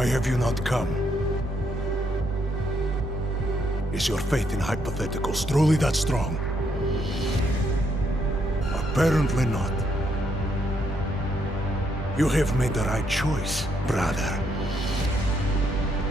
Why have you not come? Is your faith in hypotheticals truly that strong? Apparently not. You have made the right choice, brother.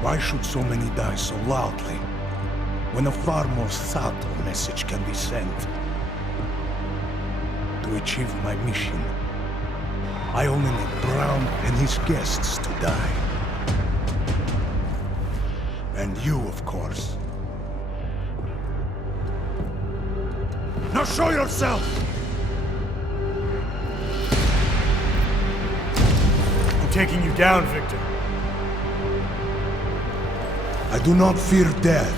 Why should so many die so loudly, when a far more subtle message can be sent? To achieve my mission, I only need Brown and his guests to die. And you, of course. Now show yourself! I'm taking you down, Victor. I do not fear death,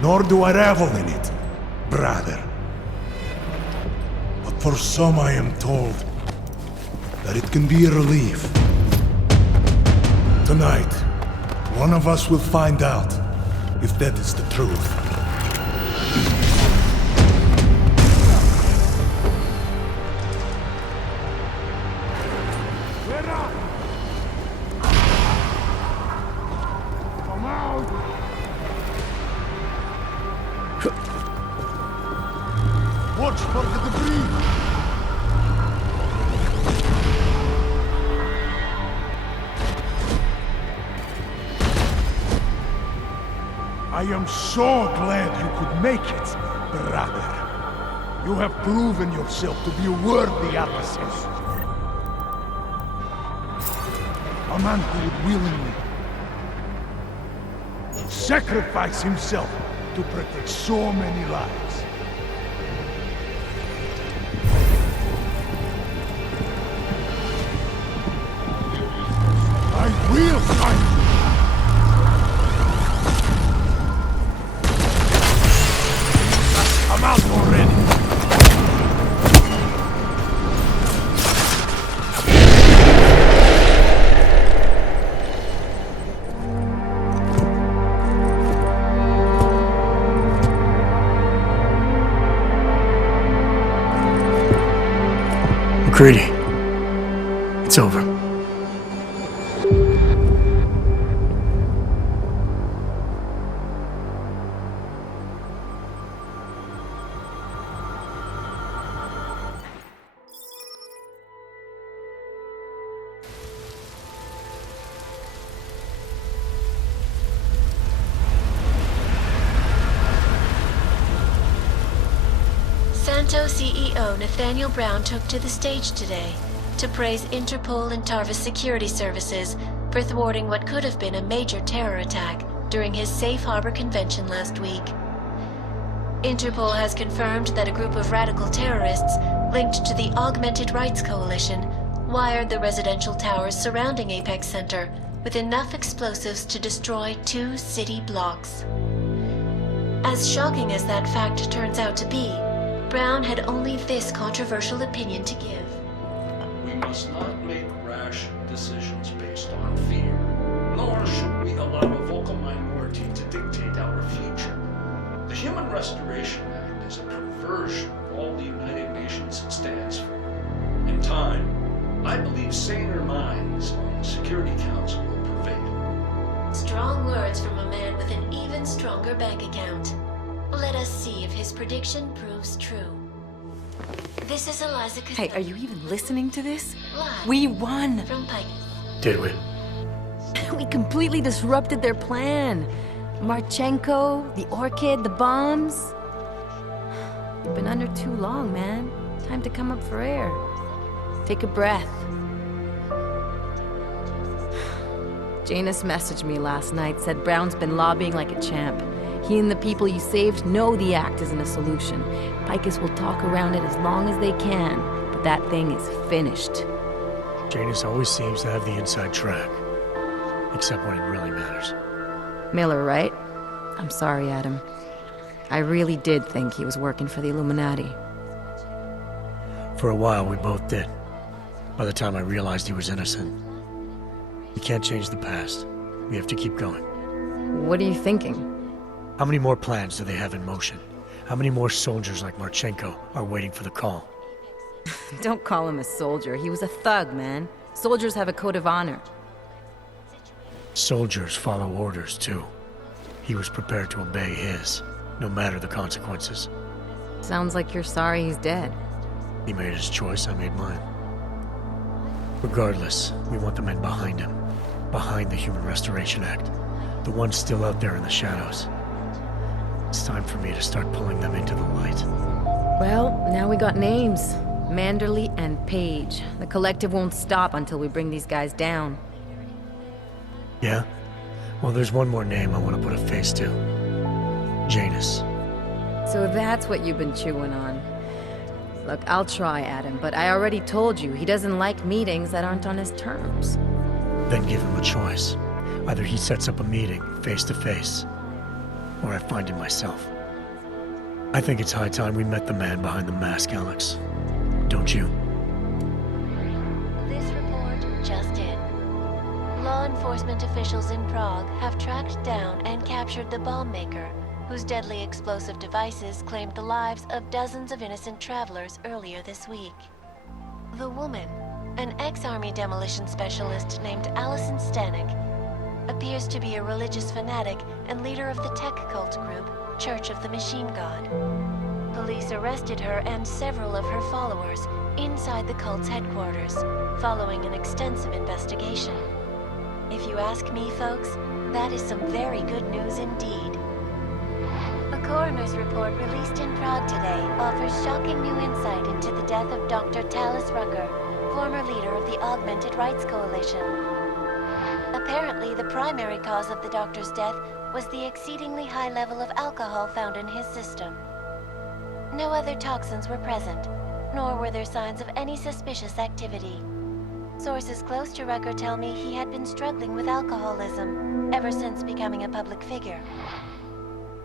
nor do I revel in it, brother. But for some I am told that it can be a relief. Tonight, one of us will find out if that is the truth. Watch for the debris! I am so glad you could make it, brother. You have proven yourself to be a worthy adversary. A man who would willingly sacrifice himself to protect so many lives. I will find you! Come out already! McCready. It's over. Santo CEO Nathaniel Brown took to the stage today to praise Interpol and Tarvis security services for thwarting what could have been a major terror attack during his Safe Harbor convention last week. Interpol has confirmed that a group of radical terrorists linked to the Augmented Rights Coalition wired the residential towers surrounding Apex Center with enough explosives to destroy 2 city blocks. As shocking as that fact turns out to be, Brown had only this controversial opinion to give. We must not make rash decisions based on fear, nor should we allow a vocal minority to dictate our future. The Human Restoration Act is a perversion of all the United Nations stands for. In time, I believe saner minds on the Security Council will prevail. Strong words from a man with an even stronger bank account. Let us see if his prediction proves true. This is Eliza Hey, are you even listening to this? Live We won! from Pike. Did we? We completely disrupted their plan. Marchenko, the Orchid, the bombs. You've been under too long, man. Time to come up for air. Take a breath. Janus messaged me last night, said Brown's been lobbying like a champ. He and the people you saved know the act isn't a solution. Picus will talk around it as long as they can, but that thing is finished. Janus always seems to have the inside track. Except when it really matters. Miller, right? I'm sorry, Adam. I really did think he was working for the Illuminati. For a while, we both did. By the time I realized he was innocent. We can't change the past. We have to keep going. What are you thinking? How many more plans do they have in motion? How many more soldiers like Marchenko are waiting for the call? Don't call him a soldier. He was a thug, man. Soldiers have a code of honor. Soldiers follow orders, too. He was prepared to obey his, no matter the consequences. Sounds like you're sorry he's dead. He made his choice, I made mine. Regardless, we want the men behind him. Behind the Human Restoration Act. The ones still out there in the shadows. It's time for me to start pulling them into the light. Well, now we got names. Manderley and Page. The collective won't stop until we bring these guys down. Yeah? Well, there's one more name I want to put a face to. Janus. So that's what you've been chewing on. Look, I'll try, Adam, but I already told you he doesn't like meetings that aren't on his terms. Then give him a choice. Either he sets up a meeting, face to face, or I find him myself. I think it's high time we met the man behind the mask, Alex. Don't you? This report just in. Law enforcement officials in Prague have tracked down and captured the bomb maker, whose deadly explosive devices claimed the lives of dozens of innocent travelers earlier this week. The woman, an ex-army demolition specialist named Allison Stanek, appears to be a religious fanatic and leader of the tech cult group, Church of the Machine God. Police arrested her and several of her followers inside the cult's headquarters, following an extensive investigation. If you ask me, folks, that is some very good news indeed. A coroner's report released in Prague today offers shocking new insight into the death of Dr. Talis Rucker, former leader of the Augmented Rights Coalition. Apparently, the primary cause of the doctor's death was the exceedingly high level of alcohol found in his system. No other toxins were present, nor were there signs of any suspicious activity. Sources close to Rucker tell me he had been struggling with alcoholism ever since becoming a public figure.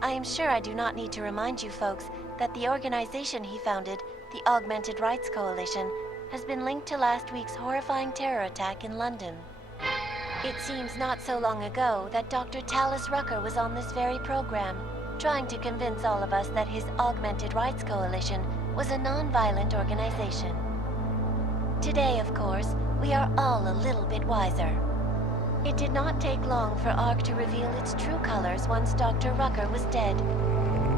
I am sure I do not need to remind you folks that the organization he founded, the Augmented Rights Coalition, has been linked to last week's horrifying terror attack in London. It seems not so long ago that Dr. Talis Rucker was on this very program, trying to convince all of us that his Augmented Rights Coalition was a non-violent organization. Today, of course, we are all a little bit wiser. It did not take long for ARC to reveal its true colors once Dr. Rucker was dead.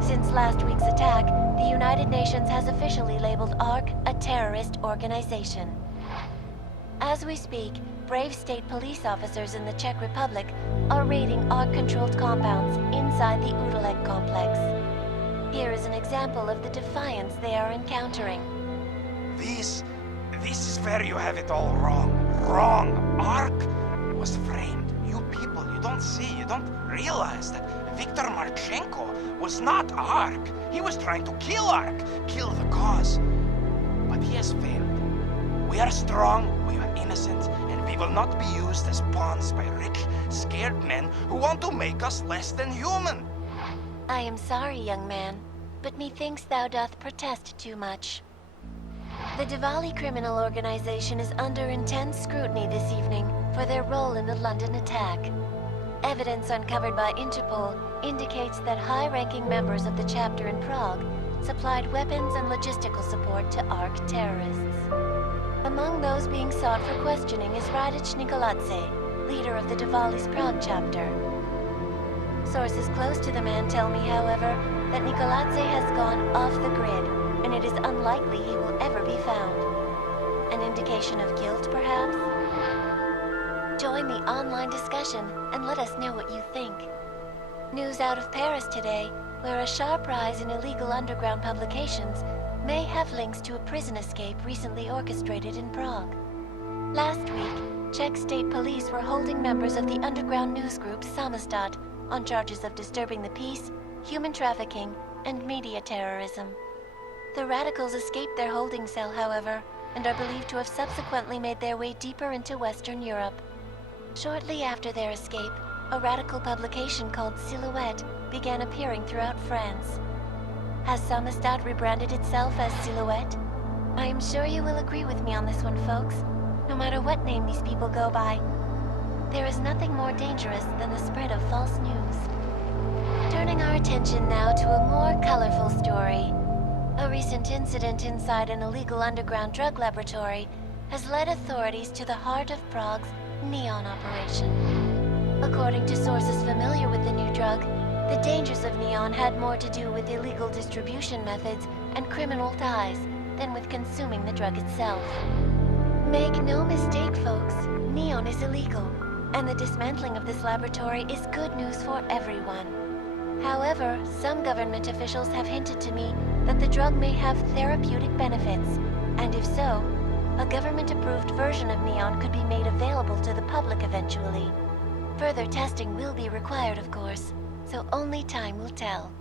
Since last week's attack, the United Nations has officially labeled ARC a terrorist organization. As we speak, brave state police officers in the Czech Republic are raiding ARC-controlled compounds inside the Udaleg complex. Here is an example of the defiance they are encountering. This is where you have it all wrong. Wrong. ARC was framed. You people, you don't see, you don't realize that Viktor Marchenko was not ARC. He was trying to kill ARC, kill the cause. But he has failed. We are strong, we are innocent, and we will not be used as pawns by rich, scared men who want to make us less than human. I am sorry, young man, but methinks thou doth protest too much. The Diwali criminal organization is under intense scrutiny this evening for their role in the London attack. Evidence uncovered by Interpol indicates that high-ranking members of the chapter in Prague supplied weapons and logistical support to ARC terrorists. Among those being sought for questioning is Radic Nikoladze, leader of the Diwali's Prague chapter. Sources close to the man tell me, however, that Nikoladze has gone off the grid, and it is unlikely he will ever be found. An indication of guilt, perhaps? Join the online discussion and let us know what you think. News out of Paris today, where a sharp rise in illegal underground publications may have links to a prison escape recently orchestrated in Prague. Last week, Czech state police were holding members of the underground news group Samizdat on charges of disturbing the peace, human trafficking, and media terrorism. The radicals escaped their holding cell, however, and are believed to have subsequently made their way deeper into Western Europe. Shortly after their escape, a radical publication called Silhouette began appearing throughout France. Has Samizdat rebranded itself as Silhouette? I am sure you will agree with me on this one, folks, no matter what name these people go by. There is nothing more dangerous than the spread of false news. Turning our attention now to a more colorful story. A recent incident inside an illegal underground drug laboratory has led authorities to the heart of Prague's Neon operation. According to sources familiar with the new drug, the dangers of neon had more to do with illegal distribution methods and criminal ties than with consuming the drug itself. Make no mistake, folks, neon is illegal, and the dismantling of this laboratory is good news for everyone. However, some government officials have hinted to me that the drug may have therapeutic benefits, and if so, a government-approved version of neon could be made available to the public eventually. Further testing will be required, of course, so only time will tell.